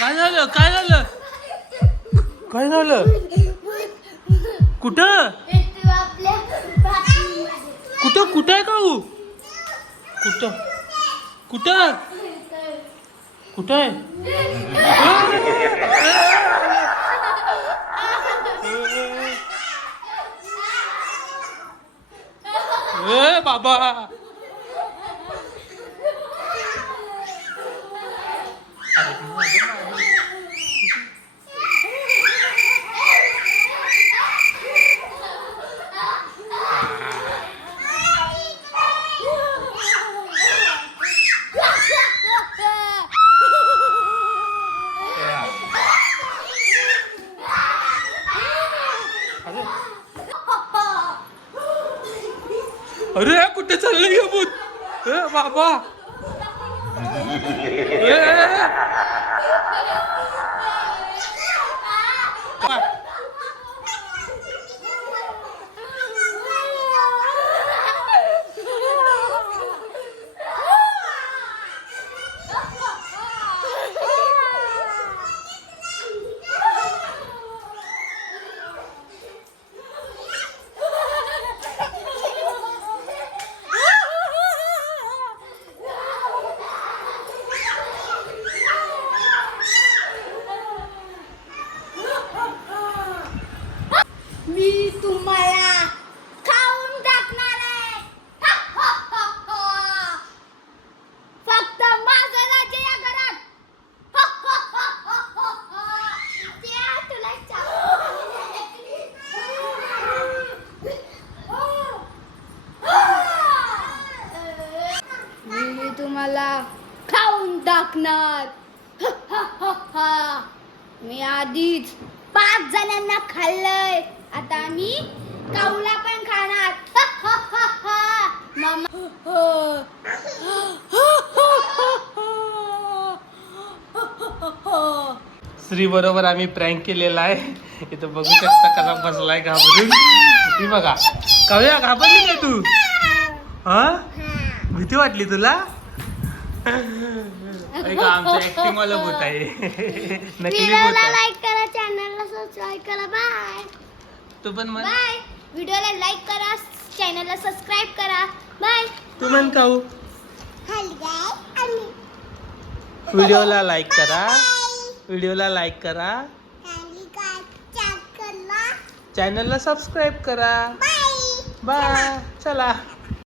काय झालं काय झालं काय झालं कुठं कुठं कुठं आहे काऊ कुठं कुठं कुठं आहे ए बाबा अरे कुठे चाललं हे भूत ए बाबा मी तुम्हाला खाऊन टाकणार आहे. फक्त माझं राज्य या घरात. त्या तुला मी तुम्हाला खाऊन टाकणार. मी आधीच 5 जणांना खाल्लंय. आता मी काऊला पण खाणार. श्री बरोबर आम्ही प्रँक केलेला आहे. इथं बघू शकता कसा बसलाय घाबरून. ती बघा कव्या घाबरली काय तू हा भीती वाटली तुला आमचं ऍक्टिंग वाला भूत आहे नकली भूत आहे. लाईक करा, चॅनलला सबस्क्राईब करा. बाय. तू पण म्हण बाय. व्हिडिओला लाईक करा, चॅनलला सबस्क्राईब करा. बाय. तू म्हण काऊ व्हिडिओला लाईक करा व्हिडिओला लाईक करा चॅनलला सबस्क्राईब करा बाय चला.